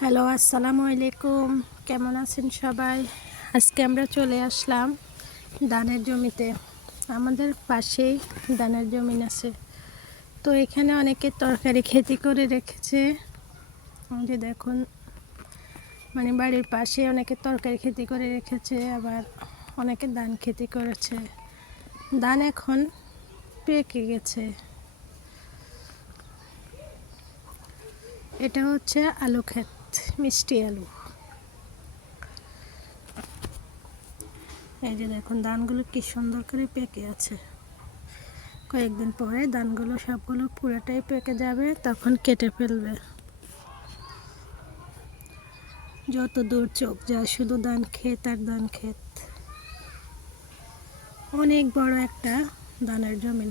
Hello, আসসালামু আলাইকুম। কেমন আছেন সবাই? আজকে আমরা চলে আসলাম ধানের জমিতে। আমাদের পাশেই ধানের জমি আছে। তো এখানে অনেকে তরকারি খেতি করে রেখেছে। যে দেখুন, মানে বাড়ির পাশে অনেকে তরকারি খেতি করে রেখেছে, আবার অনেকে ধান খেতি করেছে। ধান এখন পেকে গেছে। এটা হচ্ছে আলু ক্ষেত, মিষ্টি আলু। এই যে দেখুন, ধানগুলো কি সুন্দর করে পেকে আছে। কয়েকদিন পরে ধানগুলো সবগুলো পুরোটাই পেকে যাবে, তখন কেটে ফেলবে। যত দূর চোখ যায় শুধু ধান ক্ষেত আর ধান ক্ষেত। অনেক বড় একটা ধানের জমি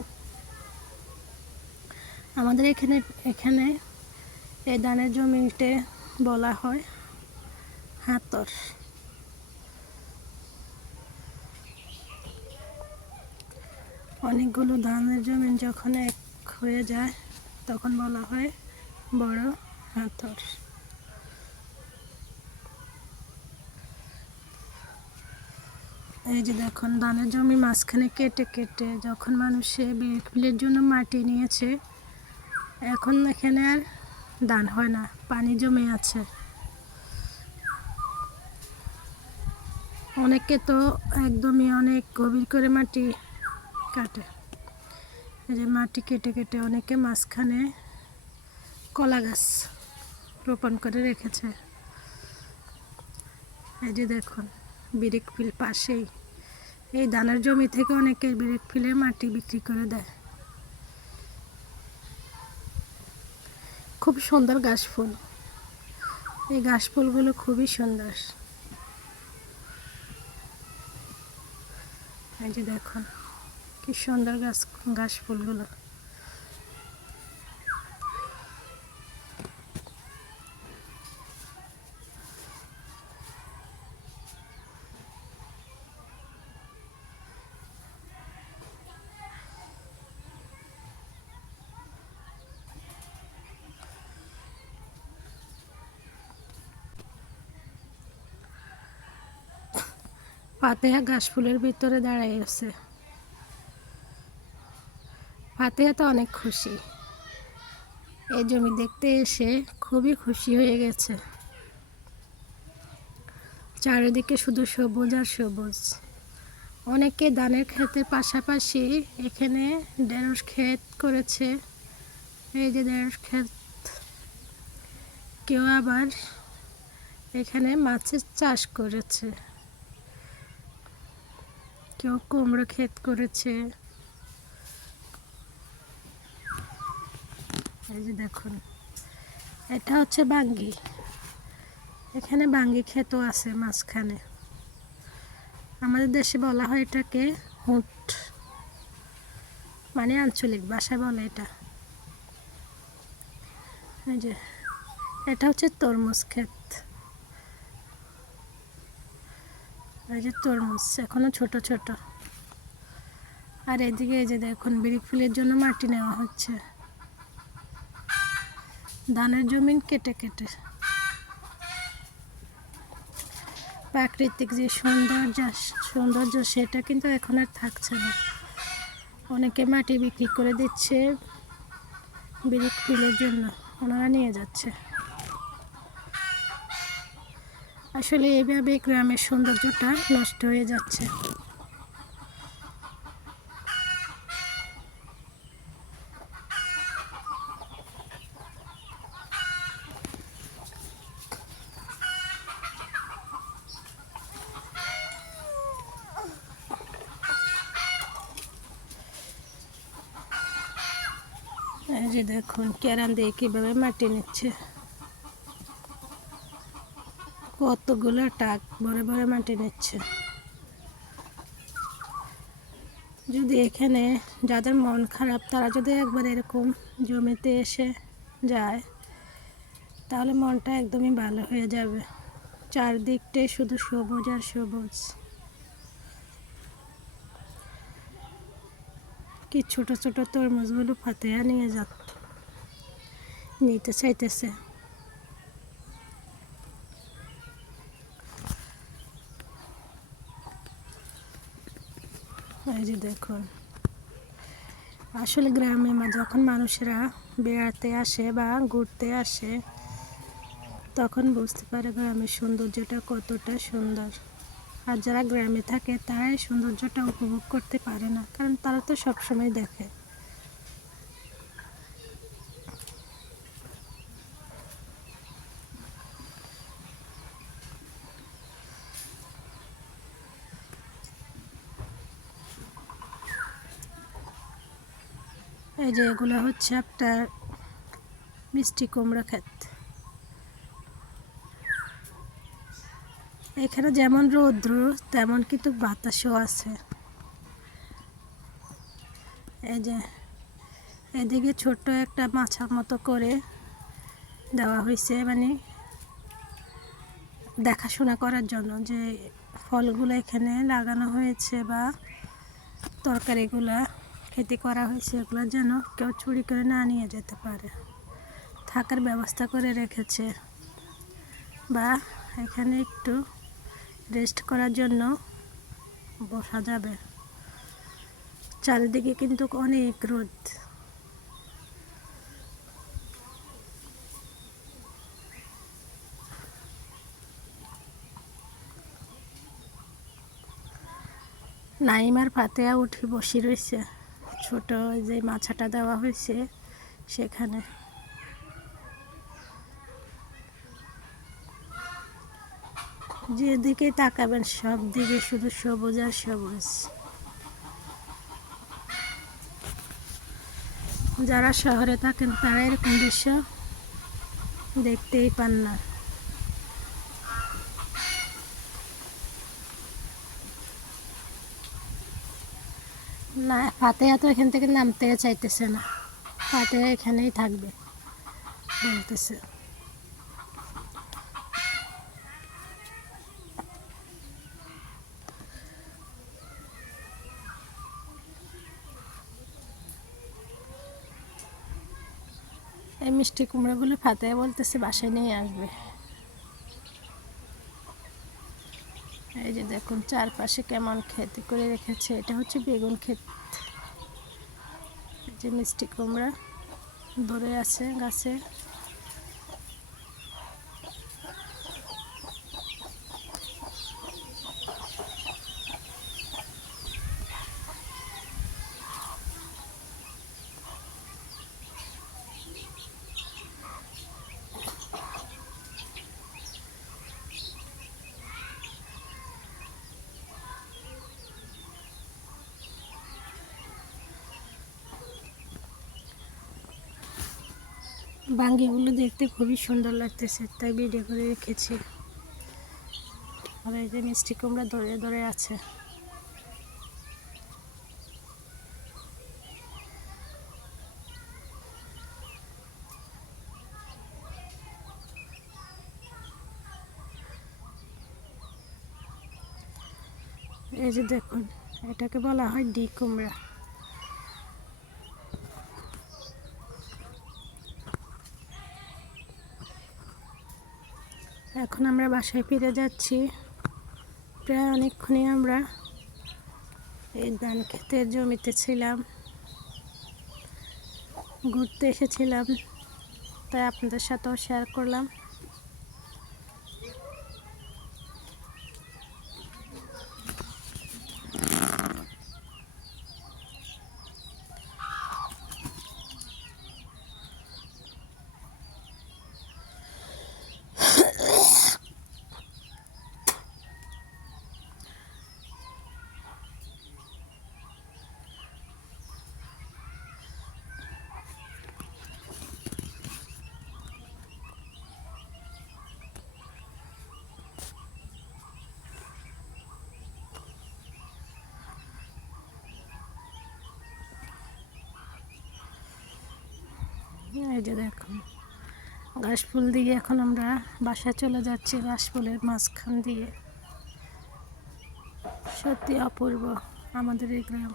আমাদের এখানে। এখানে এই ধানের জমিতে বলা হয় হাতর। অনেকগুলো ধানের জমি যখন এক হয়ে যায় তখন বলা হয় বড় হাতর। এই যে দেখুন, ধানের জমি মাঝখানে কেটে কেটে যখন মানুষে বিলের জন্য মাটি নিয়েছে, এখন এখানে আর ধান হয় না, পানি জমে আছে। অনেকে তো একদমই অনেক গভীর করে মাটি কাটে। এই যে মাটি কেটে কেটে অনেকে মাঝখানে কলা গাছ রোপণ করে রেখেছে। এই যে দেখুন, বিরিক ফিল পাশেই। এই ধানের জমি থেকে অনেকে বিরিক ফিলে মাটি বিক্রি করে দেয়। খুব সুন্দর ঘাস ফুল। এই ঘাস ফুলগুলো খুবই সুন্দর। এই যে দেখুন কি সুন্দর ঘাস ফুলগুলো। ফাতেহা ঘাস ফুলের ভিতরে দাঁড়ায় আছে। ফাতেহা তো অনেক খুশি, এই জমি দেখতে এসে খুবই খুশি হয়ে গেছে। চারিদিকে শুধু সবুজ আর সবুজ। অনেকে ধানের ক্ষেতের পাশাপাশি এখানে ঢেঁড়স ক্ষেত করেছে। এই যে ঢেঁড়স ক্ষেত। কেউ আবার এখানে মাছের চাষ করেছে, কেউ কুমড়ো ক্ষেত করেছে। এই যে দেখুন, এটা হচ্ছে বাঙ্গি। এখানে বাঙ্গি ক্ষেতও আছে মাঝখানে। আমাদের দেশে বলা হয় এটাকে হুট, মানে আঞ্চলিক ভাষায় বলে এটা। এই যে এটা হচ্ছে তরমুজ ক্ষেত। এই যে তরমুজ এখনো ছোট ছোট। আর এদিকে এই যে দেখুন, বিরিক ফুলের জন্য মাটি নেওয়া হচ্ছে ধানের জমিন কেটে কেটে। প্রাকৃতিক যে সৌন্দর্য সেটা কিন্তু এখন আর থাকছে না। অনেকে মাটি বিক্রি করে দিচ্ছে বিরিক ফুলের জন্য, ওনারা নিয়ে যাচ্ছে। আসলে এইভাবে গ্রামের সৌন্দর্যটা নষ্ট হয়ে যাচ্ছে। এই যে দেখুন, কেরান দিয়ে কিভাবে মাটি নিচ্ছে। কতগুলো টাক ভরে ভরে মাটি নিচ্ছে। যদি এখানে যাদের মন খারাপ তারা যদি একবার এরকম জমিতে এসে যায়, তাহলে মনটা একদমই ভালো হয়ে যাবে। চারদিকটাই শুধু সবুজ আর সবুজ। কি ছোট ছোট তরমুজগুলো ফাতেহা নিতে চাইতেছে। যে দেখুন, আসলে গ্রামে যখন মানুষেরা বেড়াতে আসে বা ঘুরতে আসে তখন বুঝতে পারে গ্রামের সৌন্দর্যটা কতটা সুন্দর। আর যারা গ্রামে থাকে তারাই সৌন্দর্যটা উপভোগ করতে পারে না, কারণ তারা তো সবসময় দেখে। এই যে এগুলো হচ্ছে আপনার মিষ্টি কুমড়া ক্ষেত। এখানে যেমন রৌদ্র তেমন কিন্তু বাতাসও আছে। এই যে এদিকে ছোট্ট একটা মাছার মতো করে দেওয়া হয়েছে, মানে দেখাশোনা করার জন্য যে ফলগুলো এখানে লাগানো হয়েছে বা তরকারিগুলা খেতে করা হয়েছে, এগুলো যেন কেউ চুরি করে না নিয়ে যেতে পারে, থাকার ব্যবস্থা করে রেখেছে। বা এখানে একটু রেস্ট করার জন্য বসা যাবে। চারিদিকে কিন্তু অনেক রোদ। নাইম আর ফাতেয়া উঠে বসে রয়েছে ছোট যে মাছাটা দেওয়া হয়েছে সেখানে। যেদিকে তাকাবেন সব দিকে শুধু সবুজ আর সবুজ। যারা শহরে থাকেন তারা এরকম দৃশ্য দেখতেই পান না। না, ফাতেহা তো এখান থেকে নামতে চাইতেছে না, ফাতেহা এখানেই থাকবে বলতেছে। এই মিষ্টি কুমড়োগুলো ফাতেহা বলতেছে বাসায় নিয়ে আসবে। এই যে দেখুন চারপাশে কেমন খেতে করে রেখেছে, এটা হচ্ছে বেগুন ক্ষেত। যে মিষ্টি কুমড়া ধরে আছে গাছে। বাঙ্গিগুলো দেখতে খুবই সুন্দর লাগতেছে, তাই ভিডিও করে রেখেছি। আর এই যে মিষ্টি কুমড়া ধরে ধরে আছে। এই যে দেখুন, এটাকে বলা হয় ডি কুমড়া। এখন আমরা বাসায় ফিরে যাচ্ছি। প্রায় অনেকক্ষণই আমরা এই ধান ক্ষেতের জমিতে ছিলাম, ঘুরতে এসেছিলাম, তাই আপনাদের সাথেও শেয়ার করলাম। এই যে দেখুন ঘাসফুল দিয়ে এখন আমরা বাসায় চলে যাচ্ছি, ঘাসফুলের মাঝখান দিয়ে। সত্যি অপূর্ব আমাদের এই গ্রাম।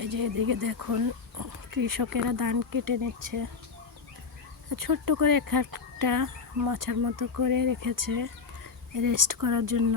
এই যে এদিকে দেখুন কৃষকেরা ধান কেটে নিচ্ছে, ছোট্ট করে একটা মাচার মতো করে রেখেছে রেস্ট করার জন্য।